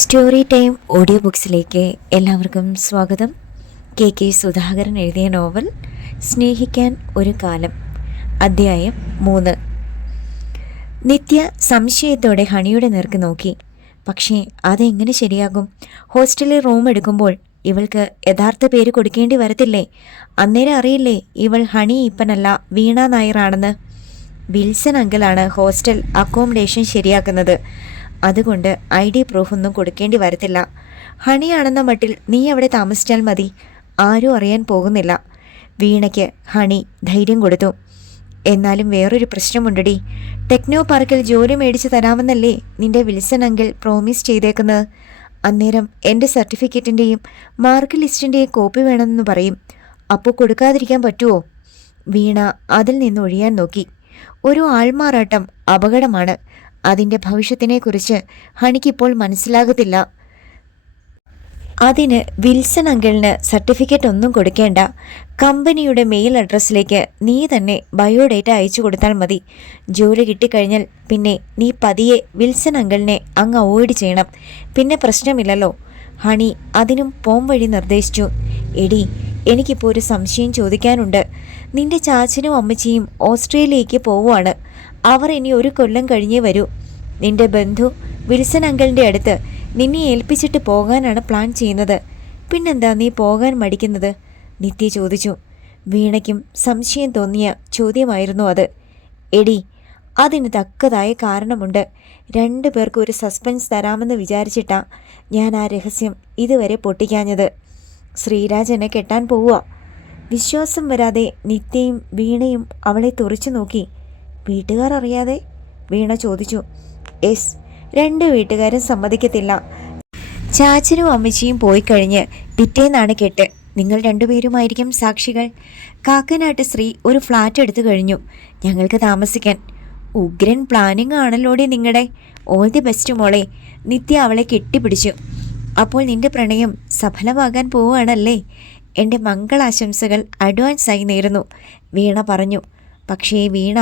Story time audio ബുക്സിലേക്ക് എല്ലാവർക്കും സ്വാഗതം. K Sudhakaran എഴുതിയ നോവൽ സ്നേഹിക്കാൻ ഒരു കാലം, അധ്യായം 3. നിത്യ സംശയത്തോടെ ഹണിയുടെ നേർക്ക് നോക്കി. പക്ഷേ അതെങ്ങനെ ശരിയാകും? ഹോസ്റ്റലിൽ റൂം എടുക്കുമ്പോൾ ഇവൾക്ക് യഥാർത്ഥ പേര് കൊടുക്കേണ്ടി വരത്തില്ലേ? അന്നേരം അറിയില്ലേ ഇവൾ ഹണി ഈപ്പനല്ല വീണ നായറാണെന്ന്? വിൽസൺ അങ്കിളാണ് ഹോസ്റ്റൽ അക്കോമഡേഷൻ ശരിയാക്കുന്നത്. അതുകൊണ്ട് ID പ്രൂഫൊന്നും കൊടുക്കേണ്ടി വരത്തില്ല. ഹണിയാണെന്ന മട്ടിൽ നീ അവിടെ താമസിച്ചാൽ മതി, ആരും അറിയാൻ പോകുന്നില്ല. വീണയ്ക്ക് ഹണി ധൈര്യം കൊടുത്തു. എന്നാലും വേറൊരു പ്രശ്നമുണ്ടടി. ടെക്നോ പാർക്കിൽ ജോലി മേടിച്ച് തരാമെന്നല്ലേ നിന്റെ വിൽസൺ അങ്കിൾ പ്രോമിസ് ചെയ്തേക്കുന്നത്? അന്നേരം എൻ്റെ സർട്ടിഫിക്കറ്റിൻ്റെയും മാർക്ക് ലിസ്റ്റിൻ്റെയും കോപ്പി വേണമെന്ന് പറയും. അപ്പോൾ കൊടുക്കാതിരിക്കാൻ പറ്റുമോ? വീണ അതിൽ നിന്ന് ഒഴിയാൻ നോക്കി. ഒരു ആൾമാറാട്ടം അപകടമാണ്. അതിൻ്റെ ഭവിഷ്യത്തിനെക്കുറിച്ച് ഹണിക്കിപ്പോൾ മനസ്സിലാകത്തില്ല. അതിന് വിൽസൺ അങ്കിളിന് സർട്ടിഫിക്കറ്റ് ഒന്നും കൊടുക്കേണ്ട. കമ്പനിയുടെ മെയിൽ അഡ്രസ്സിലേക്ക് നീ തന്നെ ബയോഡേറ്റ അയച്ചു കൊടുത്താൽ മതി. ജോലി കിട്ടിക്കഴിഞ്ഞാൽ പിന്നെ നീ പതിയെ വിൽസൺ അങ്കിളിനെ അങ്ങ് അവോയ്ഡ് ചെയ്യണം. പിന്നെ പ്രശ്നമില്ലല്ലോ. ഹണി അതിനും പോം വഴി നിർദ്ദേശിച്ചു. എടി, എനിക്കിപ്പോൾ ഒരു സംശയം ചോദിക്കാനുണ്ട്. നിന്റെ ചാച്ചനും അമ്മച്ചിയും ഓസ്ട്രേലിയയ്ക്ക് പോവുകയാണ്. അവർ ഇനി 1 കൊല്ലം കഴിഞ്ഞേ വരൂ. നിന്റെ ബന്ധു വിൽസൺ അങ്കിളിൻ്റെ അടുത്ത് നിന്നെ ഏൽപ്പിച്ചിട്ട് പോകാനാണ് പ്ലാൻ ചെയ്യുന്നത്. പിന്നെന്താ നീ പോകാൻ മടിക്കുന്നത്? നിത്യ ചോദിച്ചു. വീണയ്ക്കും സംശയം തോന്നിയ ചോദ്യമായിരുന്നു അത്. എടി, അതിന് തക്കതായ കാരണമുണ്ട്. 2 പേർക്ക് ഒരു സസ്പെൻസ് തരാമെന്ന് വിചാരിച്ചിട്ടാ ഞാൻ ആ രഹസ്യം ഇതുവരെ പൊട്ടിക്കാഞ്ഞത്. ശ്രീരാജ് എന്നെ കെട്ടാൻ പോവുക. വിശ്വാസം വരാതെ നിത്യയും വീണയും അവളെ തുറച്ചു നോക്കി. വീട്ടുകാർ അറിയാതെ? വീണ ചോദിച്ചു. യെസ്, 2 വീട്ടുകാരും സമ്മതിക്കത്തില്ല. ചാച്ചനും അമ്മച്ചിയും പോയി കഴിഞ്ഞ് പിറ്റേന്നാണ് കെട്ട്. നിങ്ങൾ 2 പേരുമായിരിക്കും സാക്ഷികൾ. കാക്കനാട്ട് ശ്രീ ഒരു ഫ്ലാറ്റ് എടുത്തു കഴിഞ്ഞു ഞങ്ങൾക്ക് താമസിക്കാൻ. ഉഗ്രൻ പ്ലാനിങ് ആണല്ലോടി നിങ്ങളുടെ. ഓൾ ദി ബെസ്റ്റ് മോളെ. നിത്യ അവളെ കെട്ടിപ്പിടിച്ചു. അപ്പോൾ നിന്റെ പ്രണയം സഫലമാകാൻ പോവുകയാണല്ലേ? എൻ്റെ മംഗളാശംസകൾ അഡ്വാൻസായി നേരുന്നു, വീണ പറഞ്ഞു. പക്ഷേ വീണ,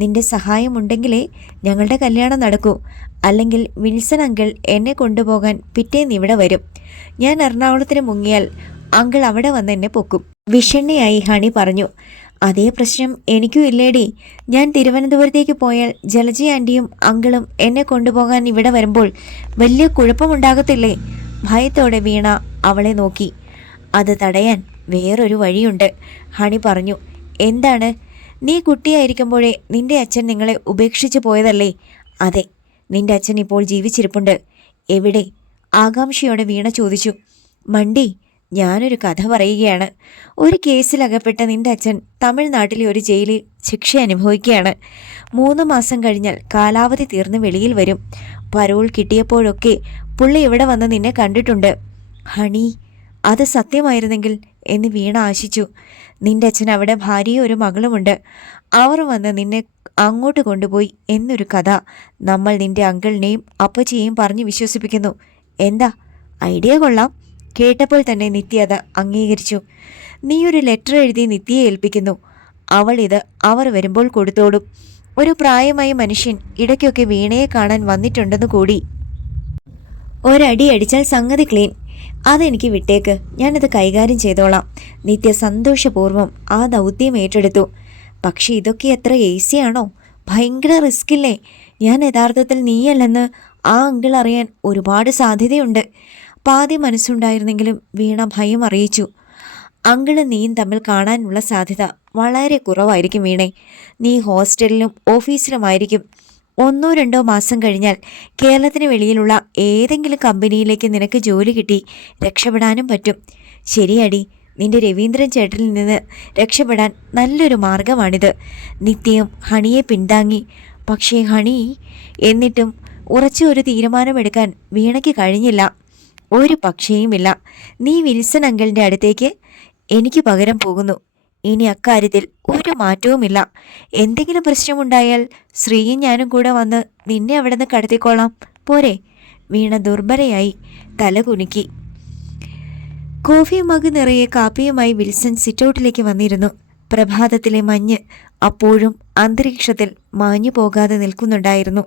നിന്റെ സഹായമുണ്ടെങ്കിലേ ഞങ്ങളുടെ കല്യാണം നടക്കൂ. അല്ലെങ്കിൽ വിൽസൺ അങ്കിൾ എന്നെ കൊണ്ടുപോകാൻ പിറ്റേന്ന് ഇവിടെ വരും. ഞാൻ എറണാകുളത്തിന് മുങ്ങിയാൽ അങ്കിൾ അവിടെ വന്ന് എന്നെ പൊക്കും, വിഷണ്ണയായി ഹണി പറഞ്ഞു. അതേ പ്രശ്നം എനിക്കും ഇല്ലേടി. ഞാൻ തിരുവനന്തപുരത്തേക്ക് പോയാൽ ജലജ ആൻറ്റിയും അങ്കിളും എന്നെ കൊണ്ടുപോകാൻ ഇവിടെ വരുമ്പോൾ വലിയ കുഴപ്പമുണ്ടാകത്തില്ലേ? ഭയത്തോടെ വീണ അവളെ നോക്കി. അത് തടയാൻ വേറൊരു വഴിയുണ്ട്, ഹണി പറഞ്ഞു. എന്താണ്? നീ കുട്ടിയായിരിക്കുമ്പോഴേ നിന്റെ അച്ഛൻ നിങ്ങളെ ഉപേക്ഷിച്ചു പോയതല്ലേ? അതെ, നിന്റെ അച്ഛൻ ഇപ്പോൾ ജീവിച്ചിരിപ്പുണ്ട്. എവിടെ? ആകാംക്ഷയോടെ വീണ ചോദിച്ചു. മണ്ടി, ഞാനൊരു കഥ പറയുകയാണ്. ഒരു കേസിലകപ്പെട്ട നിന്റെ അച്ഛൻ തമിഴ്നാട്ടിലെ ഒരു ജയിലിൽ ശിക്ഷ അനുഭവിക്കുകയാണ്. 3 മാസം കഴിഞ്ഞാൽ കാലാവധി തീർന്ന് വെളിയിൽ വരും. പരോൾ കിട്ടിയപ്പോഴൊക്കെ പുള്ളി ഇവിടെ വന്ന് നിന്നെ കണ്ടിട്ടുണ്ട്. ഹണി, അത് സത്യമായിരുന്നെങ്കിൽ എന്ന് വീണ ആശിച്ചു. നിന്റെ അച്ഛൻ അവിടെ ഭാര്യയും ഒരു മകളുമുണ്ട്. അവർ വന്ന് നിന്നെ അങ്ങോട്ട് കൊണ്ടുപോയി എന്നൊരു കഥ നമ്മൾ നിന്റെ അങ്കിളിനെയും അപ്പച്ചിയെയും പറഞ്ഞ് വിശ്വസിപ്പിക്കുന്നു. എന്താ ഐഡിയ? കൊള്ളാം. കേട്ടപ്പോൾ തന്നെ നിത്യ അത് അംഗീകരിച്ചു. നീ ഒരു ലെറ്റർ എഴുതി നിത്യയെ ഏൽപ്പിക്കുന്നു. അവൾ ഇത് അവർ വരുമ്പോൾ കൊടുത്തോടും. ഒരു പ്രായമായ മനുഷ്യൻ ഇടയ്ക്കൊക്കെ വീണയെ കാണാൻ വന്നിട്ടുണ്ടെന്ന് കൂടി. ഒരടി അടിച്ചാൽ സംഗതി ക്ലീൻ. അതെനിക്ക് വിട്ടേക്ക്, ഞാനത് കൈകാര്യം ചെയ്തോളാം. നിത്യ സന്തോഷപൂർവ്വം ആ ദൗത്യം ഏറ്റെടുത്തു. പക്ഷെ ഇതൊക്കെ എത്ര ഈസിയാണോ? ഭയങ്കര റിസ്കില്ലേ? ഞാൻ യഥാർത്ഥത്തിൽ നീയല്ലെന്ന് ആ അങ്കിൾ അറിയാൻ ഒരുപാട് സാധ്യതയുണ്ട്. പാതി മനസ്സുണ്ടായിരുന്നെങ്കിലും വീണ ഭയം അറിയിച്ചു. അങ്കിളും നീയും തമ്മിൽ കാണാനുള്ള സാധ്യത വളരെ കുറവായിരിക്കും വീണേ. നീ ഹോസ്റ്റലിലും ഓഫീസിലുമായിരിക്കും. 1-2 മാസം കഴിഞ്ഞാൽ കേരളത്തിന് വെളിയിലുള്ള ഏതെങ്കിലും കമ്പനിയിലേക്ക് നിനക്ക് ജോലി കിട്ടി രക്ഷപ്പെടാനും പറ്റും. ശരിയടി, നിന്റെ രവീന്ദ്രൻ ചേട്ടനിൽ നിന്ന് രക്ഷപ്പെടാൻ നല്ലൊരു മാർഗമാണിത്. നിത്യയും ഹണിയെ പിന്താങ്ങി. പക്ഷേ ഹണി, എന്നിട്ടും ഉറച്ച ഒരു തീരുമാനമെടുക്കാൻ വീണയ്ക്ക് കഴിഞ്ഞില്ല. ഒരു പക്ഷേയുമില്ല. നീ വിൽസൺ അങ്കിളിൻ്റെ അടുത്തേക്ക് എനിക്ക് പകരം പോകുന്നു. ഇനി അക്കാര്യത്തിൽ ഒരു മാറ്റവുമില്ല. എന്തെങ്കിലും പ്രശ്നമുണ്ടായാൽ ശ്രീയും ഞാനും കൂടെ വന്ന് നിന്നെ അവിടെ നിന്ന് കടത്തിക്കോളാം, പോരെ? വീണ ദുർബലയായി തല കുലുക്കി. കോഫി മഗ് നിറയെ കാപ്പിയുമായി വിൽസൺ സിറ്റൗട്ടിലേക്ക് വന്നിരുന്നു. പ്രഭാതത്തിലെ മഞ്ഞ് അപ്പോഴും അന്തരീക്ഷത്തിൽ മാഞ്ഞു പോകാതെ നിൽക്കുന്നുണ്ടായിരുന്നു.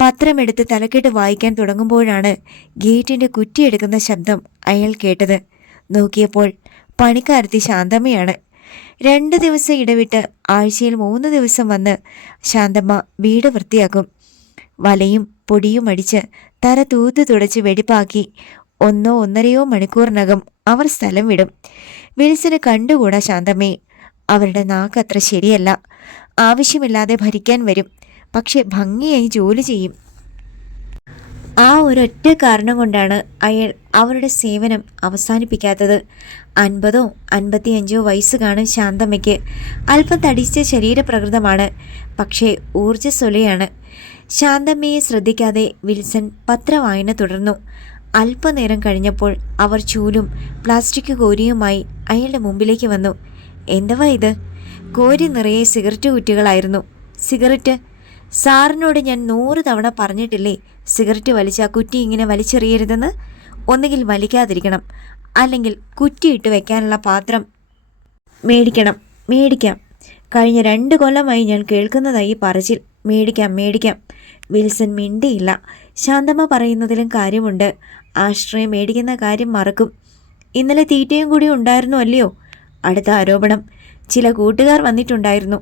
പത്രമെടുത്ത് തലക്കെട്ട് വായിക്കാൻ തുടങ്ങുമ്പോഴാണ് ഗേറ്റിൻ്റെ കുറ്റിയെടുക്കുന്ന ശബ്ദം അയാൾ കേട്ടത്. നോക്കിയപ്പോൾ പണിക്കാരത്തി ശാന്തമ്മയാണ്. 2 ദിവസം ഇടവിട്ട് ആഴ്ചയിൽ 3 ദിവസം വന്ന് ശാന്തമ്മ വീട് വൃത്തിയാക്കും. വലയും പൊടിയും അടിച്ച് തറ തൂത്ത് തുടച്ച് വെടിപ്പാക്കി 1-1.5 മണിക്കൂറിനകം അവർ സ്ഥലം വിടും. വിൽസന് കണ്ടുകൂടാ ശാന്തമ്മയെ. അവരുടെ നാക്ക് അത്ര ശരിയല്ല. ആവശ്യമില്ലാതെ ഭരിക്കാൻ വരും, പക്ഷെ ഭംഗിയായി ജോലി ചെയ്യും. ആ ഒരൊറ്റ കാരണം കൊണ്ടാണ് അയാൾ അവരുടെ സേവനം അവസാനിപ്പിക്കാത്തത്. 50ഓ 55ഓ വയസ്സ് കാണും ശാന്തമ്മയ്ക്ക്. അല്പം തടിച്ച ശരീരപ്രകൃതമാണ്, പക്ഷേ ഊർജ്ജസ്വലയാണ്. ശാന്തമ്മയെ ശ്രദ്ധിക്കാതെ വിൽസൺ പത്രവായന തുടർന്നു. അല്പനേരം കഴിഞ്ഞപ്പോൾ അവർ ചൂലും പ്ലാസ്റ്റിക് കോരിയുമായി അയാളുടെ മുമ്പിലേക്ക് വന്നു. എന്തുവാ ഇത്? കോരി നിറയെ സിഗരറ്റ് കുറ്റികളായിരുന്നു. സിഗരറ്റ്? സാറിനോട് ഞാൻ 100 തവണ പറഞ്ഞിട്ടില്ലേ സിഗരറ്റ് വലിച്ച കുറ്റി ഇങ്ങനെ വലിച്ചെറിയരുതെന്ന്? ഒന്നുകിൽ വലിക്കാതിരിക്കണം, അല്ലെങ്കിൽ കുറ്റിയിട്ട് വെക്കാനുള്ള പാത്രം മേടിക്കാം. കഴിഞ്ഞ 2 കൊല്ലമായി ഞാൻ കേൾക്കുന്നതായി പറച്ചിൽ. മേടിക്കാം. വിൽസൺ മിണ്ടിയില്ല. ശാന്തമ്മ പറയുന്നതിലും കാര്യമുണ്ട്. ആശ്രയം മേടിക്കുന്ന കാര്യം മറക്കും. ഇന്നലെ തീറ്റയും കൂടി ഉണ്ടായിരുന്നു അല്ലയോ? അടുത്ത ആരോപണം. ചില കൂട്ടുകാർ വന്നിട്ടുണ്ടായിരുന്നു.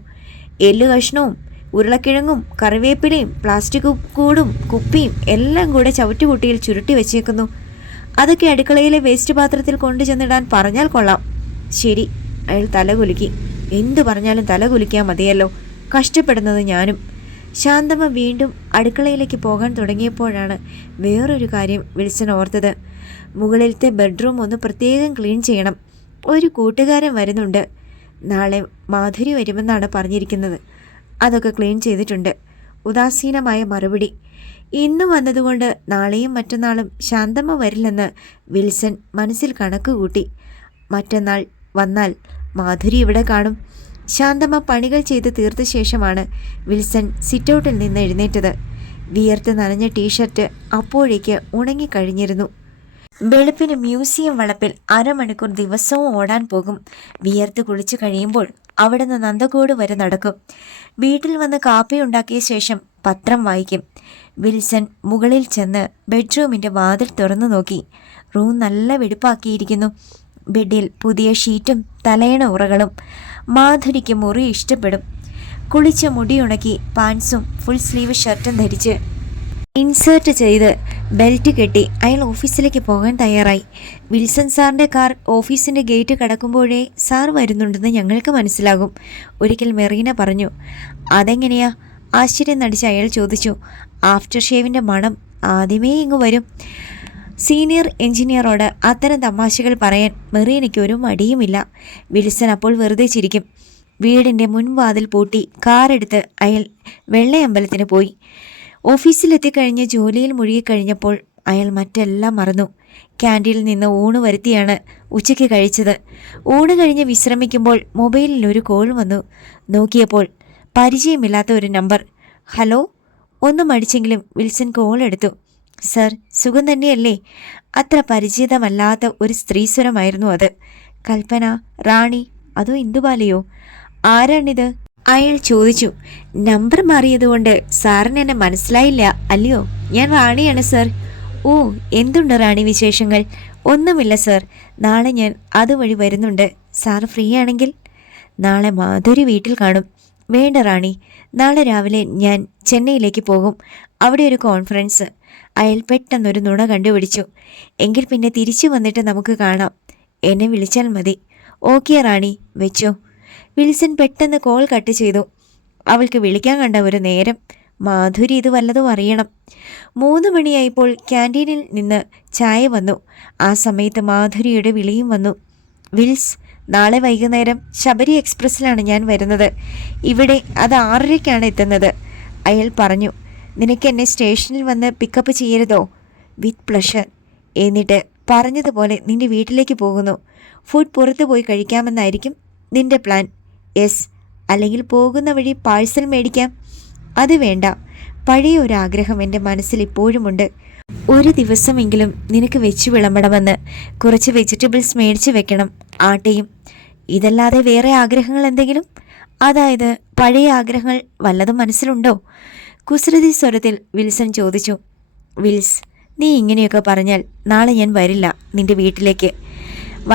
എല്ലു കഷ്ണവും ഉരുളക്കിഴങ്ങും കറിവേപ്പിലയും പ്ലാസ്റ്റിക് കൂടും കുപ്പിയും എല്ലാം കൂടെ ചവിറ്റുകുട്ടിയിൽ ചുരുട്ടി വെച്ചേക്കുന്നു. അതൊക്കെ അടുക്കളയിലെ വേസ്റ്റ് പാത്രത്തിൽ കൊണ്ടുചെന്നിടാൻ പറഞ്ഞാൽ കൊള്ളാം. ശരി, അയാൾ തലകുലുക്കി. എന്തു പറഞ്ഞാലും തലകുലിക്കാൻ മതിയല്ലോ, കഷ്ടപ്പെടുന്നത് ഞാനും. ശാന്തമ്മ വീണ്ടും അടുക്കളയിലേക്ക് പോകാൻ തുടങ്ങിയപ്പോഴാണ് വേറൊരു കാര്യം വിൽസൺ ഓർത്തത്. മുകളിലത്തെ ബെഡ്റൂം ഒന്ന് പ്രത്യേകം ക്ലീൻ ചെയ്യണം. ഒരു കൂട്ടുകാരൻ വരുന്നുണ്ട്. നാളെ മാധുരി വരുമെന്നാണ് പറഞ്ഞിരിക്കുന്നത്. അതൊക്കെ ക്ലീൻ ചെയ്തിട്ടുണ്ട്. ഉദാസീനമായ മറുപടി. ഇന്ന് വന്നതുകൊണ്ട് നാളെയും മറ്റന്നാളും ശാന്തമ്മ വരില്ലെന്ന് വിൽസൺ മനസ്സിൽ കണക്കുകൂട്ടി. മറ്റന്നാൾ വന്നാൽ മാധുരി ഇവിടെ കാണും. ശാന്തമ്മ പണികൾ ചെയ്ത് തീർത്ത ശേഷമാണ് വിൽസൺ സിറ്റൗട്ടിൽ നിന്ന് എഴുന്നേറ്റത്. വിയർത്ത് നനഞ്ഞ ടീഷർട്ട് അപ്പോഴേക്ക് ഉണങ്ങിക്കഴിഞ്ഞിരുന്നു. വെളുപ്പിന് മ്യൂസിയം വളപ്പിൽ 1/2 മണിക്കൂർ ദിവസവും ഓടാൻ പോകും. വിയർത്ത് കുളിച്ചു കഴിയുമ്പോൾ അവിടുന്ന് നന്ദഗോഡ് വരെ നടക്കും. വീട്ടിൽ വന്ന് കാപ്പി ഉണ്ടാക്കിയ ശേഷം പത്രം വായിക്കും. വിൽസൺ മുകളിൽ ചെന്ന് ബെഡ്റൂമിൻ്റെ വാതിൽ തുറന്നു നോക്കി. റൂം നല്ല വെടിപ്പാക്കിയിരിക്കുന്നു. ബെഡിൽ പുതിയ ഷീറ്റും തലയണ ഉറകളും. മാധുരിക്ക് മുറി ഇഷ്ടപ്പെടും. കുളിച്ച മുടിയുണക്കി പാൻസും ഫുൾ സ്ലീവ് ഷർട്ടും ധരിച്ച് ഇൻസേർട്ട് ചെയ്ത് ബെൽറ്റ് കെട്ടി അയാൾ ഓഫീസിലേക്ക് പോകാൻ തയ്യാറായി. വിൽസൺ സാറിൻ്റെ കാർ ഓഫീസിൻ്റെ ഗേറ്റ് കടക്കുമ്പോഴേ സാർ വരുന്നുണ്ടെന്ന് ഞങ്ങൾക്ക് മനസ്സിലാകും, ഒരിക്കൽ മെറീന പറഞ്ഞു. അതെങ്ങനെയാ? ആശ്ചര്യം നടിച്ച് അയാൾ ചോദിച്ചു. ആഫ്റ്റർ ഷേവിൻ്റെ മണം ആദ്യമേ ഇങ്ങ് വരും. സീനിയർ എഞ്ചിനീയറോട് അത്തരം തമാശകൾ പറയാൻ മെറീനയ്ക്ക് ഒരു മടിയുമില്ല. വിൽസൺ അപ്പോൾ വെറുതെ ചിരിക്കും. വീടിൻ്റെ മുൻവാതിൽ പൂട്ടി കാറെടുത്ത് അയാൾ വെള്ളയമ്പലത്തിന് പോയി. ഓഫീസിലെത്തിക്കഴിഞ്ഞ് ജോലിയിൽ മുഴുകിക്കഴിഞ്ഞപ്പോൾ അയാൾ മറ്റെല്ലാം മറന്നു. ക്യാൻറ്റീനിൽ നിന്ന് ഊണ് വരുത്തിയാണ് ഉച്ചയ്ക്ക് കഴിച്ചത്. ഊണ് കഴിഞ്ഞ് വിശ്രമിക്കുമ്പോൾ മൊബൈലിൽ ഒരു കോൾ വന്നു. നോക്കിയപ്പോൾ പരിചയമില്ലാത്ത ഒരു നമ്പർ. ഹലോ. ഒന്ന് മടിച്ചെങ്കിലും വിൽസൺ കോൾ എടുത്തു. സർ, സുഖം തന്നെയല്ലേ? അത്ര പരിചിതമല്ലാത്ത ഒരു സ്ത്രീസ്വരമായിരുന്നു അത്. കൽപ്പന, റാണി, അതോ ഇന്ദുബാലയോ? ആരാണിത്? അയാൾ ചോദിച്ചു. നമ്പർ മാറിയതുകൊണ്ട് സാറിന് എന്നെ മനസ്സിലായില്ല അല്ലയോ? ഞാൻ റാണിയാണ് സർ. ഓ, എന്തുണ്ട് റാണി വിശേഷങ്ങൾ? ഒന്നുമില്ല സർ, നാളെ ഞാൻ അതുവഴി വരുന്നുണ്ട്. സാർ ഫ്രീ ആണെങ്കിൽ? നാളെ മാധുരി വീട്ടിൽ കാണും. വേണ്ട റാണി, നാളെ രാവിലെ ഞാൻ ചെന്നൈയിലേക്ക് പോകും. അവിടെ ഒരു കോൺഫറൻസ്. അയാൾ പെട്ടെന്നൊരു നുണ കണ്ടുപിടിച്ചു. എങ്കിൽ പിന്നെ തിരിച്ചു വന്നിട്ട് നമുക്ക് കാണാം. എന്നെ വിളിച്ചാൽ മതി. ഓക്കെ റാണി, വെച്ചോ. വിൽസൺ പെട്ടെന്ന് കോൾ കട്ട് ചെയ്തു. അവൾക്ക് വിളിക്കാൻ കണ്ട ഒരു നേരം. മാധുരി ഇത് വല്ലതും അറിയണം. 3 മണിയായപ്പോൾ ക്യാൻറ്റീനിൽ നിന്ന് ചായ വന്നു. ആ സമയത്ത് മാധുരിയുടെ വിളിയും വന്നു. വിൽസ്, നാളെ വൈകുന്നേരം ശബരി എക്സ്പ്രസ്സിലാണ് ഞാൻ വരുന്നത്. ഇവിടെ അത് 6:30-ക്കാണ് എത്തുന്നത്. അയാൾ പറഞ്ഞു. നിനക്ക് എന്നെ സ്റ്റേഷനിൽ വന്ന് പിക്കപ്പ് ചെയ്യരുതോ? With pleasure. എന്നിട്ട് പറഞ്ഞതുപോലെ നിന്റെ വീട്ടിലേക്ക് പോകുന്നു. ഫുഡ് പുറത്തു പോയി കഴിക്കാമെന്നായിരിക്കും നിന്റെ പ്ലാൻ. യെസ്. അല്ലെങ്കിൽ പോകുന്ന വഴി പാഴ്സൽ മേടിക്കാം. അത് വേണ്ട. പഴയ ഒരു ആഗ്രഹം എൻ്റെ മനസ്സിൽ ഇപ്പോഴുമുണ്ട്. ഒരു ദിവസമെങ്കിലും നിനക്ക് വെച്ച് വിളമ്പണമെന്ന്. കുറച്ച് വെജിറ്റബിൾസ് മേടിച്ച് വെക്കണം, ആട്ടയും. ഇതല്ലാതെ വേറെ ആഗ്രഹങ്ങൾ എന്തെങ്കിലും? അതായത് പഴയ ആഗ്രഹങ്ങൾ വല്ലതും മനസ്സിലുണ്ടോ? കുസൃതി സ്വരത്തിൽ വിൽസൺ ചോദിച്ചു. വിൽസ്, നീ ഇങ്ങനെയൊക്കെ പറഞ്ഞാൽ നാളെ ഞാൻ വരില്ല നിന്റെ വീട്ടിലേക്ക്.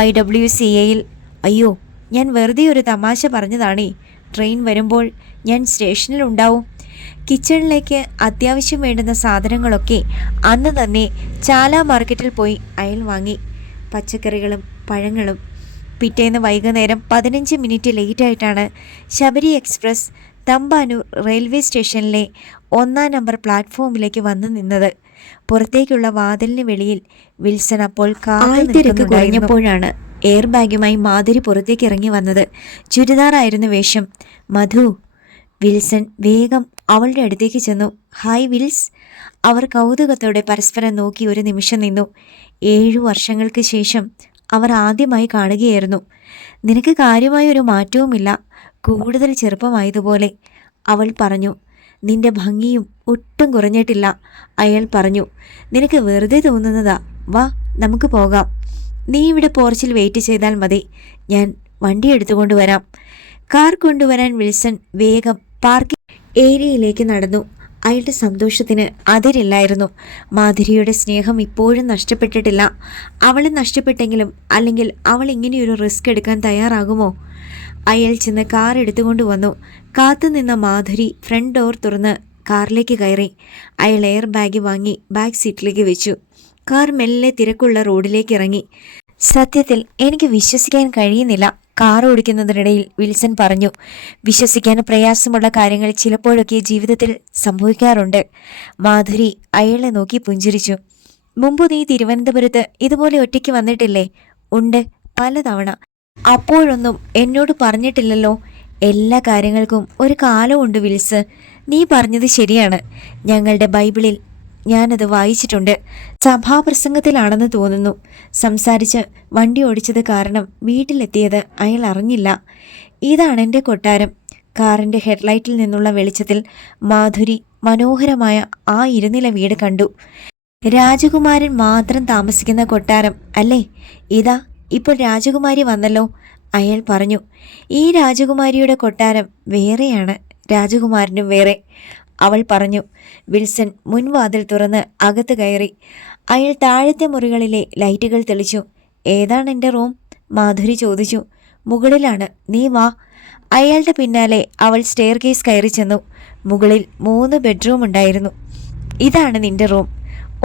YWCAയിൽ. അയ്യോ, ഞാൻ വെറുതെ ഒരു തമാശ പറഞ്ഞതാണേ. ട്രെയിൻ വരുമ്പോൾ ഞാൻ സ്റ്റേഷനിൽ ഉണ്ടാവും. കിച്ചണിലേക്ക് അത്യാവശ്യം വേണ്ടുന്ന സാധനങ്ങളൊക്കെ അന്ന് തന്നെ ചാല മാർക്കറ്റിൽ പോയി അയൽ വാങ്ങി. പച്ചക്കറികളും പഴങ്ങളും. പിറ്റേന്ന് വൈകുന്നേരം 15 മിനിറ്റ് ലേറ്റായിട്ടാണ് ശബരി എക്സ്പ്രസ് തമ്പാനൂർ റെയിൽവേ സ്റ്റേഷനിലെ 1-ാം നമ്പർ പ്ലാറ്റ്ഫോമിലേക്ക് വന്നു നിന്നത്. പുറത്തേക്കുള്ള വാതിലിന് വെളിയിൽ വിൽസൺ അപ്പോൾ കാത്തിരക്ക് കുറഞ്ഞപ്പോഴാണ് എയർ ബാഗുമായി മാധുരി പുറത്തേക്ക് ഇറങ്ങി വന്നത്. ചുരിദാറായിരുന്നു വേഷം. മധു. വിൽസൺ വേഗം അവളുടെ അടുത്തേക്ക് ചെന്നു. Hi Wills. അവർ കൗതുകത്തോടെ പരസ്പരം നോക്കി ഒരു നിമിഷം നിന്നു. 7 വർഷങ്ങൾക്ക് ശേഷം അവർ ആദ്യമായി കാണുകയായിരുന്നു. നിനക്ക് കാര്യമായ ഒരു മാറ്റവുമില്ല, കൂടുതൽ ചെറുപ്പമായതുപോലെ, അവൾ പറഞ്ഞു. നിന്റെ ഭംഗിയും ഒട്ടും കുറഞ്ഞിട്ടില്ല, അയാൾ പറഞ്ഞു. നിനക്ക് വെറുതെ തോന്നുന്നതാ. വാ, നമുക്ക് പോകാം. നീ ഇവിടെ പോർച്ചിൽ വെയിറ്റ് ചെയ്താൽ മതി, ഞാൻ വണ്ടി എടുത്തുകൊണ്ട് വരാം. കാർ കൊണ്ടുവരാൻ വിൽസൺ വേഗം പാർക്കിംഗ് ഏരിയയിലേക്ക് നടന്നു. അയാളുടെ സന്തോഷത്തിന് അതിരില്ലായിരുന്നു. മാധുരിയുടെ സ്നേഹം ഇപ്പോഴും നഷ്ടപ്പെട്ടിട്ടില്ല. അവളെ നഷ്ടപ്പെട്ടെങ്കിലും, അല്ലെങ്കിൽ അവൾ ഇങ്ങനെയൊരു റിസ്ക് എടുക്കാൻ തയ്യാറാകുമോ? അയാൾ ചെന്ന് കാർ എടുത്തുകൊണ്ട് വന്നു. കാത്തുനിന്ന മാധുരി ഫ്രണ്ട് ഡോർ തുറന്ന് കാറിലേക്ക് കയറി. അയാൾ എയർ ബാഗ് വാങ്ങി ബാക്ക് സീറ്റിലേക്ക് വെച്ചു. കാർ മെല്ലെ തിരക്കുള്ള റോഡിലേക്ക് ഇറങ്ങി. സത്യത്തിൽ എനിക്ക് വിശ്വസിക്കാൻ കഴിയുന്നില്ല, കാർ ഓടിക്കുന്നതിനിടയിൽ വിൽസൺ പറഞ്ഞു. വിശ്വസിക്കാൻ പ്രയാസമുള്ള കാര്യങ്ങൾ ചിലപ്പോഴൊക്കെ ജീവിതത്തിൽ സംഭവിക്കാറുണ്ട്. മാധുരി അയാളെ നോക്കി പുഞ്ചിരിച്ചു. മുമ്പ് നീ തിരുവനന്തപുരത്ത് ഇതുപോലെ ഒറ്റയ്ക്ക് വന്നിട്ടില്ലേ? ഉണ്ട്, പലതവണ. അപ്പോഴൊന്നും എന്നോട് പറഞ്ഞിട്ടില്ലല്ലോ. എല്ലാ കാര്യങ്ങൾക്കും ഒരു കാലമുണ്ട് വിൽസ്. നീ പറഞ്ഞത് ശരിയാണ്. ഞങ്ങളുടെ ബൈബിളിൽ ഞാനത് വായിച്ചിട്ടുണ്ട്. സഭാപ്രസംഗത്തിലാണെന്ന് തോന്നുന്നു. സംസാരിച്ച് വണ്ടി ഓടിച്ചത് കാരണം വീട്ടിലെത്തിയത് അയാൾ അറിഞ്ഞില്ല. ഇതാണ് എൻ്റെ കൊട്ടാരം. കാറിൻ്റെ ഹെഡ്ലൈറ്റിൽ നിന്നുള്ള വെളിച്ചത്തിൽ മാധുരി മനോഹരമായ ആ ഇരുനില വീട് കണ്ടു. രാജകുമാരൻ മാത്രം താമസിക്കുന്ന കൊട്ടാരം അല്ലേ? ഇതാ ഇപ്പോൾ രാജകുമാരി വന്നല്ലോ, അയാൾ പറഞ്ഞു. ഈ രാജകുമാരിയുടെ കൊട്ടാരം വേറെയാണ്, രാജകുമാരനും വേറെ, അവൾ പറഞ്ഞു. വിൽസൺ മുൻവാതിൽ തുറന്ന് അകത്ത് കയറി. അയാൾ താഴത്തെ മുറികളിലെ ലൈറ്റുകൾ തെളിച്ചു. ഏതാണ് എൻ്റെ റൂം? മാധുരി ചോദിച്ചു. മുകളിലാണ്, നീ വാ. അയാളുടെ പിന്നാലെ അവൾ സ്റ്റെയർ കേസ് കയറി ചെന്നു. മുകളിൽ 3 ബെഡ്റൂം ഉണ്ടായിരുന്നു. ഇതാണ് നിന്റെ റൂം.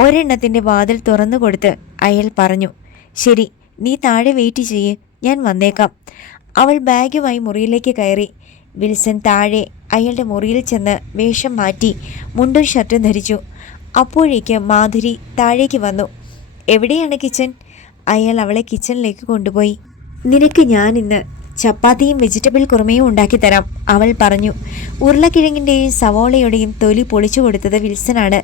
ഒരെണ്ണത്തിൻ്റെ വാതിൽ തുറന്നു കൊടുത്ത് അയാൾ പറഞ്ഞു. ശരി, നീ താഴെ വെയിറ്റ് ചെയ്യ്, ഞാൻ വന്നേക്കാം. അവൾ ബാഗുമായി മുറിയിലേക്ക് കയറി. വിൽസൺ താഴെ അയാളുടെ മുറിയിൽ ചെന്ന് വേഷം മാറ്റി മുണ്ടും ഷർട്ടും ധരിച്ചു. അപ്പോഴേക്ക് മാധുരി താഴേക്ക് വന്നു. എവിടെയാണ് കിച്ചൺ? അയാൾ അവളെ കിച്ചണിലേക്ക് കൊണ്ടുപോയി. നിനക്ക് ഞാൻ ഇന്ന് ചപ്പാത്തിയും വെജിറ്റബിൾ കുറുമയും ഉണ്ടാക്കി തരാം, അവൾ പറഞ്ഞു. ഉരുളക്കിഴങ്ങിൻ്റെയും സവോളയുടെയും തൊലി പൊളിച്ചു കൊടുത്തത് വിൽസനാണ്.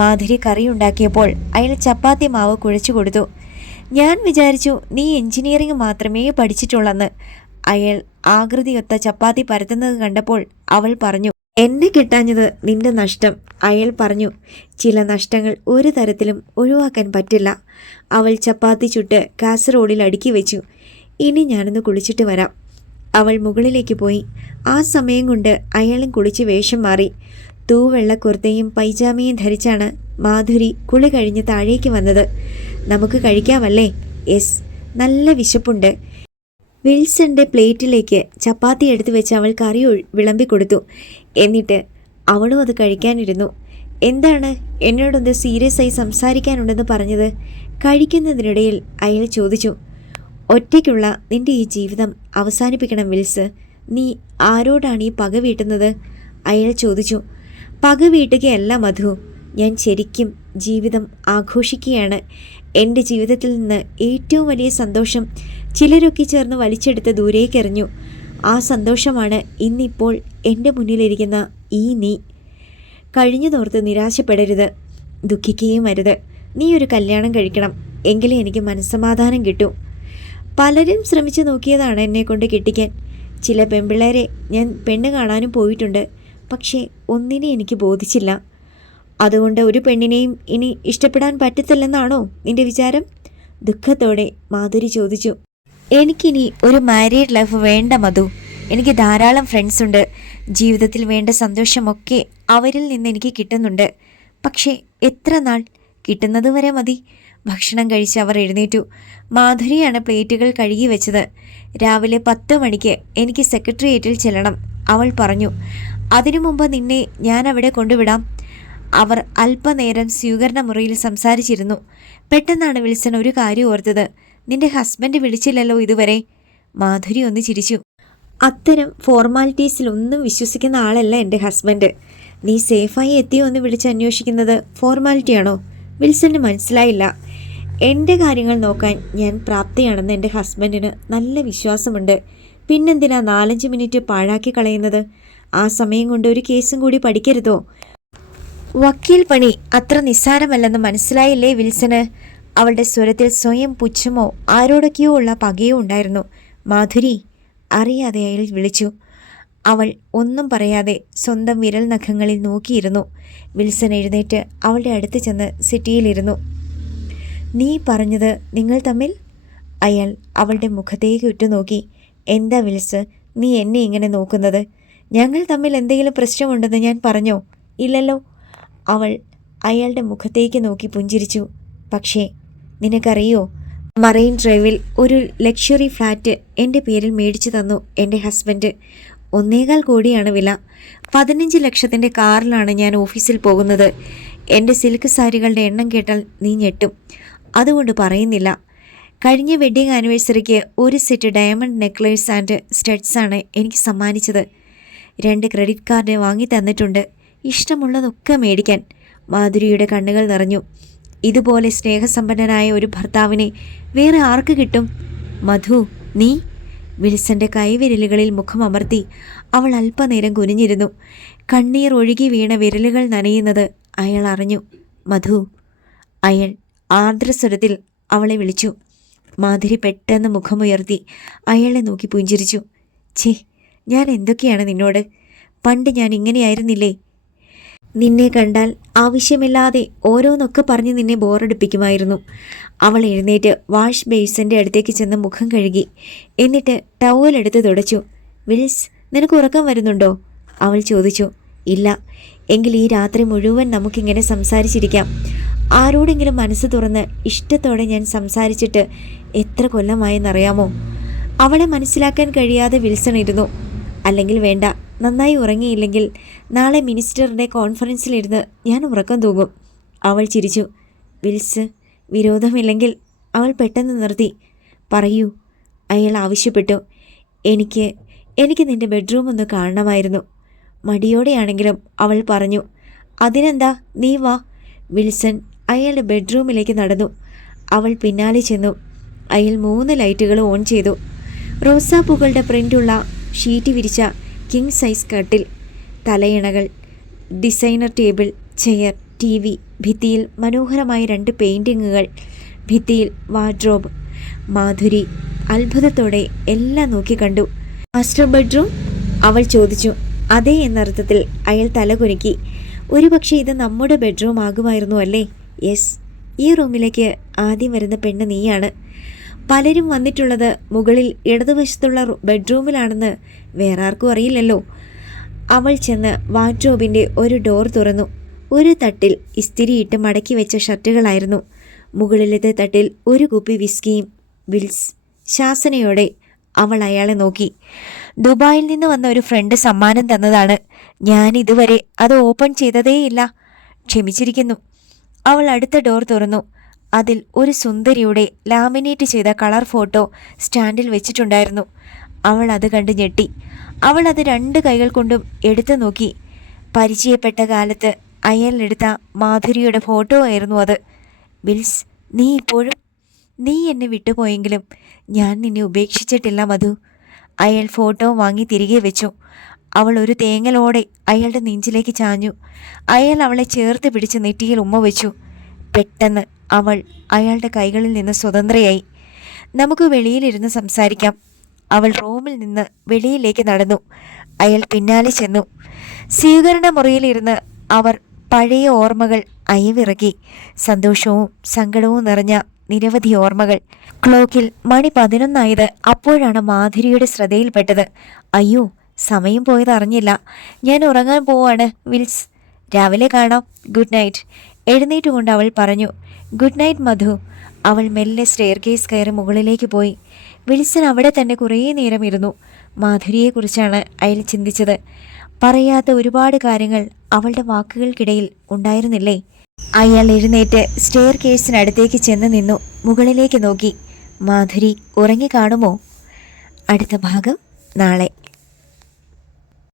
മാധുരി കറി ഉണ്ടാക്കിയപ്പോൾ അയാൾ ചപ്പാത്തി മാവ് കുഴച്ചു കൊടുത്തു. ഞാൻ വിചാരിച്ചു നീ എഞ്ചിനീയറിംഗ് മാത്രമേ പഠിച്ചിട്ടുള്ളെന്ന്. അയാൾ ആകൃതിയൊത്ത ചപ്പാത്തി പരത്തുന്നത് കണ്ടപ്പോൾ അവൾ പറഞ്ഞു. എന്നെ കിട്ടാഞ്ഞത് നിന്റെ നഷ്ടം, അയാൾ പറഞ്ഞു. ചില നഷ്ടങ്ങൾ ഒരു തരത്തിലും ഒഴിവാക്കാൻ പറ്റില്ല. അവൾ ചപ്പാത്തി ചുട്ട് കാസറോളിൽ അടുക്കി വെച്ചു. ഇനി ഞാനൊന്ന് കുളിച്ചിട്ട് വരാം. അവൾ മുകളിലേക്ക് പോയി. ആ സമയം കൊണ്ട് അയാളും കുളിച്ച് വേഷം മാറി. തൂവെള്ള കുർത്തയും പൈജാമയും ധരിച്ചാണ് മാധുരി കുളി കഴിഞ്ഞ് താഴേക്ക് വന്നത്. നമുക്ക് കഴിക്കാമല്ലേ? യെസ്, നല്ല വിശപ്പുണ്ട്. വിൽസന്റെ പ്ലേറ്റിലേക്ക് ചപ്പാത്തി എടുത്തു വെച്ച് അവൾ കറി വിളമ്പിക്കൊടുത്തു. എന്നിട്ട് അവളും അത് കഴിക്കാനിരുന്നു. എന്താണ് എന്നോടൊന്ന് സീരിയസ് ആയി സംസാരിക്കാനുണ്ടെന്ന് പറഞ്ഞത്? കഴിക്കുന്നതിനിടയിൽ അയാൾ ചോദിച്ചു. ഒറ്റയ്ക്കുള്ള നിന്റെ ഈ ജീവിതം അവസാനിപ്പിക്കണം വിൽസ്. നീ ആരോടാണ് ഈ പക വീട്ടുന്നത്? അയാൾ ചോദിച്ചു. പക വീട്ടുകയല്ല മധു, ഞാൻ ശരിക്കും ജീവിതം ആഘോഷിക്കുകയാണ്. എൻ്റെ ജീവിതത്തിൽ നിന്ന് ഏറ്റവും വലിയ സന്തോഷം ചിലരൊക്കെ ചേർന്ന് വലിച്ചെടുത്ത് ദൂരേക്കെറിഞ്ഞു. ആ സന്തോഷമാണ് ഇന്നിപ്പോൾ എൻ്റെ മുന്നിലിരിക്കുന്ന ഈ നീ. കഴിഞ്ഞതോർത്ത് നിരാശപ്പെടരുത്, ദുഃഖിക്കുകയും അരുത്. നീ ഒരു കല്യാണം കഴിക്കണം, എങ്കിലേ എനിക്ക് മനസ്സമാധാനം കിട്ടൂ. പലരും ശ്രമിച്ചു നോക്കിയതാണ് എന്നെക്കൊണ്ട് കെട്ടിക്കാൻ. ചില പെൺപിള്ളേരെ ഞാൻ പെണ്ണ് കാണാനും പോയിട്ടുണ്ട്. പക്ഷേ ഒന്നിനെ എനിക്ക് ബോധിച്ചില്ല. അതുകൊണ്ട് ഒരു പെണ്ണിനെയും ഇനി ഇഷ്ടപ്പെടാൻ പറ്റത്തില്ലെന്നാണോ നിന്റെ വിചാരം? ദുഃഖത്തോടെ മാധുരി ചോദിച്ചു. എനിക്കിനി ഒരു മാരീഡ് ലൈഫ് വേണ്ട മധു. എനിക്ക് ധാരാളം ഫ്രണ്ട്സ് ഉണ്ട്. ജീവിതത്തിൽ വേണ്ട സന്തോഷമൊക്കെ അവരിൽ നിന്ന് എനിക്ക് കിട്ടുന്നുണ്ട്. പക്ഷേ എത്ര നാൾ? കിട്ടുന്നത് വരെ മതി. ഭക്ഷണം കഴിച്ച് അവർ എഴുന്നേറ്റു. മാധുരിയാണ് പ്ലേറ്റുകൾ കഴുകി വെച്ചത്. രാവിലെ 10 മണിക്ക് എനിക്ക് സെക്രട്ടേറിയറ്റിൽ ചെല്ലണം, അവൾ പറഞ്ഞു. അതിനു മുമ്പ് നിന്നെ ഞാൻ അവിടെ കൊണ്ടുവിടാം. അവർ അല്പനേരം സ്വീകരണ മുറിയിൽ സംസാരിച്ചിരുന്നു. പെട്ടെന്നാണ് വിൽസൺ ഒരു കാര്യം ഓർത്തത്. നിന്റെ ഹസ്ബൻഡ് വിളിച്ചില്ലല്ലോ ഇതുവരെ. മാധുരി ഒന്ന് ചിരിച്ചു. അത്തരം ഫോർമാലിറ്റീസിലൊന്നും വിശ്വസിക്കുന്ന ആളല്ല എൻ്റെ ഹസ്ബൻഡ്. നീ സേഫായി എത്തിയോ എന്ന് വിളിച്ച് അന്വേഷിക്കുന്നത് ഫോർമാലിറ്റിയാണോ? വിൽസന് മനസ്സിലായില്ല. എൻ്റെ കാര്യങ്ങൾ നോക്കാൻ ഞാൻ പ്രാപ്തിയാണെന്ന് എൻ്റെ ഹസ്ബൻഡിന് നല്ല വിശ്വാസമുണ്ട്. പിന്നെന്തിനാ 4-5 മിനിറ്റ് പാഴാക്കി കളയുന്നത്? ആ സമയം കൊണ്ട് ഒരു കേസും കൂടി പഠിക്കരുതോ? വക്കീൽ പണി അത്ര നിസ്സാരമല്ലെന്ന് മനസ്സിലായില്ലേ വിൽസന്? അവളുടെ സ്വരത്തിൽ സ്വയം പുച്ഛമോ ആരോടൊക്കെയോ ഉള്ള പകയോ ഉണ്ടായിരുന്നു. മാധുരി, അറിയാതെ അയാൾ വിളിച്ചു. അവൾ ഒന്നും പറയാതെ സ്വന്തം വിരൽ നഖങ്ങളിൽ നോക്കിയിരുന്നു. വിൽസൺ എഴുന്നേറ്റ് അവളുടെ അടുത്ത് ചെന്ന് സിറ്റിയിലിരുന്നു. നീ പറഞ്ഞത് നിങ്ങൾ തമ്മിൽ? അയാൾ അവളുടെ മുഖത്തേക്ക് ഉറ്റുനോക്കി. എന്താ വിൽസ്, നീ എന്നെ ഇങ്ങനെ നോക്കുന്നത്? ഞങ്ങൾ തമ്മിൽ എന്തെങ്കിലും പ്രശ്നമുണ്ടെന്ന് ഞാൻ പറഞ്ഞോ? ഇല്ലല്ലോ. അവൾ അയാളുടെ മുഖത്തേക്ക് നോക്കി പുഞ്ചിരിച്ചു. പക്ഷേ നിനക്കറിയോ, മറൈൻ ഡ്രൈവിൽ ഒരു ലക്ഷറി ഫ്ലാറ്റ് എൻ്റെ പേരിൽ മേടിച്ചു തന്നു എൻ്റെ ഹസ്ബൻഡ്. 1.25 കോടിയാണ് വില. 15 ലക്ഷത്തിൻ്റെ കാറിലാണ് ഞാൻ ഓഫീസിൽ പോകുന്നത്. എൻ്റെ സിൽക്ക് സാരികളുടെ എണ്ണം കേട്ടാൽ നീ ഞെട്ടും. അതുകൊണ്ട് പറയുന്നില്ല. കഴിഞ്ഞ വെഡ്ഡിങ് ആനിവേഴ്സറിക്ക് ഒരു സെറ്റ് ഡയമണ്ട് നെക്ലേസ് ആൻഡ് സ്റ്റഡ്സാണ് എനിക്ക് സമ്മാനിച്ചത്. 2 ക്രെഡിറ്റ് കാർഡ് വാങ്ങി തന്നിട്ടുണ്ട്, ഇഷ്ടമുള്ളതൊക്കെ മേടിക്കാൻ. മാധുരിയുടെ കണ്ണുകൾ നിറഞ്ഞു. ഇതുപോലെ സ്നേഹസമ്പന്നനായ ഒരു ഭർത്താവിനെ വേറെ ആർക്ക് കിട്ടും? മധു, നീ? വിൽസന്റെ കൈവിരലുകളിൽ മുഖം അമർത്തി അവൾ അല്പനേരം കുനിഞ്ഞിരുന്നു. കണ്ണീർ ഒഴുകി വീണ വിരലുകൾ നനയുന്നത് അയാൾ അറിഞ്ഞു. മധു, അയാൾ ആർദ്രസ്വരത്തിൽ അവളെ വിളിച്ചു. മാധുരി പെട്ടെന്ന് മുഖമുയർത്തി അയാളെ നോക്കി പുഞ്ചിരിച്ചു. ഛേ, ഞാൻ എന്തൊക്കെയാണ് നിന്നോട്? പണ്ട് ഞാൻ ഇങ്ങനെയായിരുന്നില്ലേ? നിന്നെ കണ്ടാൽ ആവശ്യമില്ലാതെ ഓരോന്നൊക്കെ പറഞ്ഞ് നിന്നെ ബോറടിപ്പിക്കുമായിരുന്നു. അവൾ എഴുന്നേറ്റ് വാഷ് ബേസിൻ്റെ അടുത്തേക്ക് ചെന്ന് മുഖം കഴുകി. എന്നിട്ട് ടവലെടുത്ത് തുടച്ചു. വിൽസ്, നിനക്ക് ഉറക്കം വരുന്നുണ്ടോ? അവൾ ചോദിച്ചു. ഇല്ല. എങ്കിൽ ഈ രാത്രി മുഴുവൻ നമുക്കിങ്ങനെ സംസാരിച്ചിരിക്കാം. ആരോടെങ്കിലും മനസ്സ് തുറന്ന് ഇഷ്ടത്തോടെ ഞാൻ സംസാരിച്ചിട്ട് എത്ര കൊല്ലമായെന്നറിയാമോ? അവളെ മനസ്സിലാക്കാൻ കഴിയാതെ വിൽസൺ ഇരുന്നു. അല്ലെങ്കിൽ വേണ്ട, നന്നായി ഉറങ്ങിയില്ലെങ്കിൽ നാളെ മിനിസ്റ്ററുടെ കോൺഫറൻസിലിരുന്ന് ഞാൻ ഉറക്കം തൂങ്ങും. അവൾ ചിരിച്ചു. വിൽസ്, വിരോധമില്ലെങ്കിൽ? അവൾ പെട്ടെന്ന് നിർത്തി. പറയൂ, അയാൾ ആവശ്യപ്പെട്ടു. എനിക്ക് നിന്റെ ബെഡ്റൂം ഒന്ന് കാണണമായിരുന്നു. മടിയോടെയാണെങ്കിലും അവൾ പറഞ്ഞു. അതിനെന്താ, നീ വാ. വിൽസൺ അയാളുടെ ബെഡ്റൂമിലേക്ക് നടന്നു. അവൾ പിന്നാലെ ചെന്നു. അയാൾ 3 ലൈറ്റുകൾ ഓൺ ചെയ്തു. റോസാപ്പൂക്കളുടെ പ്രിൻ്റുള്ള ഷീറ്റ് വിരിച്ച കിങ് സൈസ് കട്ടിൽ, തലയിണകൾ, ഡിസൈനർ ടേബിൾ, ചെയർ, TV, ഭിത്തിയിൽ മനോഹരമായ 2 പെയിൻറ്റിങ്ങുകൾ, ഭിത്തിയിൽ വാർഡ്രോബ്. മാധുരി അത്ഭുതത്തോടെ എല്ലാം നോക്കി കണ്ടു. Master bedroom? അവൾ ചോദിച്ചു. അതെ എന്നർത്ഥത്തിൽ അയാൾ തലകുലുക്കി. ഒരുപക്ഷെ ഇത് നമ്മുടെ ബെഡ്റൂം ആകുമായിരുന്നു അല്ലേ? യെസ്. ഈ റൂമിലേക്ക് ആദ്യം വരുന്ന പെണ്ണ് നീയാണ്. പലരും വന്നിട്ടുള്ളത് മുകളിൽ ഇടതുവശത്തുള്ള ബെഡ്റൂമിലാണെന്ന് വേറെ ആർക്കും അറിയില്ലല്ലോ. അവൾ ചെന്ന് വാർഡ്രോബിൻ്റെ ഒരു ഡോർ തുറന്നു. ഒരു തട്ടിൽ ഇസ്തിരിയിട്ട് മടക്കി വെച്ച ഷർട്ടുകളായിരുന്നു. മുകളിലത്തെ തട്ടിൽ ഒരു കുപ്പി വിസ്കിയും. വിൽസ്, ശാസനയോടെ അവൾ അയാളെ നോക്കി. ദുബായിൽ നിന്ന് വന്ന ഒരു ഫ്രണ്ട് സമ്മാനം തന്നതാണ്. ഞാൻ ഇതുവരെ അത് ഓപ്പൺ ചെയ്തതേയില്ല. ക്ഷമിച്ചിരിക്കുന്നു. അവൾ അടുത്ത ഡോർ തുറന്നു. അതിൽ ഒരു സുന്ദരിയുടെ ലാമിനേറ്റ് ചെയ്ത കളർ ഫോട്ടോ സ്റ്റാൻഡിൽ വെച്ചിട്ടുണ്ടായിരുന്നു. അവൾ അത് കണ്ട് ഞെട്ടി. അവൾ അത് 2 കൈകൾ കൊണ്ടും എടുത്തു നോക്കി. പരിചയപ്പെട്ട കാലത്ത് അയാളെടുത്ത മാധുരിയുടെ ഫോട്ടോ ആയിരുന്നു അത്. വിൽസ്, നീ എന്നെ വിട്ടുപോയെങ്കിലും ഞാൻ നിന്നെ ഉപേക്ഷിച്ചിട്ടില്ല മധു. അയാൾ ഫോട്ടോ വാങ്ങി തിരികെ വെച്ചു. അവൾ ഒരു തേങ്ങലോടെ അയാളുടെ നെഞ്ചിലേക്ക് ചാഞ്ഞു. അയാൾ അവളെ ചേർത്ത് പിടിച്ച് നെറ്റിയിൽ ഉമ്മ വെച്ചു. പെട്ടെന്ന് അവൾ അയാളുടെ കൈകളിൽ നിന്ന് സ്വതന്ത്രയായി. നമുക്ക് വെളിയിലിരുന്ന് സംസാരിക്കാം. അവൾ റൂമിൽ നിന്ന് വെളിയിലേക്ക് നടന്നു. അയാൾ പിന്നാലെ ചെന്നു. സ്വീകരണ മുറിയിലിരുന്ന് അവർ പഴയ ഓർമ്മകൾ അയവിറക്കി. സന്തോഷവും സങ്കടവും നിറഞ്ഞ നിരവധി ഓർമ്മകൾ. ക്ലോക്കിൽ മണി 11 അപ്പോഴാണ് മാധുരിയുടെ ശ്രദ്ധയിൽപ്പെട്ടത്. അയ്യോ, സമയം പോയത് അറിഞ്ഞില്ല. ഞാൻ ഉറങ്ങാൻ പോവാണ് വിൽസ്. രാവിലെ കാണാം. Good night. എഴുന്നേറ്റുകൊണ്ട് അവൾ പറഞ്ഞു. ഗുഡ് നൈറ്റ് മധു. അവൾ മെല്ലെ സ്റ്റെയർ കേസ് കയറി മുകളിലേക്ക് പോയി. വിൽസൺ അവിടെ തന്നെ കുറേ നേരം ഇരുന്നു. മാധുരിയെക്കുറിച്ചാണ് അയാൾ ചിന്തിച്ചത്. പറയാത്ത ഒരുപാട് കാര്യങ്ങൾ അവളുടെ വാക്കുകൾക്കിടയിൽ ഉണ്ടായിരുന്നില്ലേ? അയാൾ എഴുന്നേറ്റ് സ്റ്റെയർ കേസിനടുത്തേക്ക് ചെന്ന് നിന്നു. മുകളിലേക്ക് നോക്കി. മാധുരി ഉറങ്ങിക്കാണുമോ? അടുത്ത ഭാഗം നാളെ.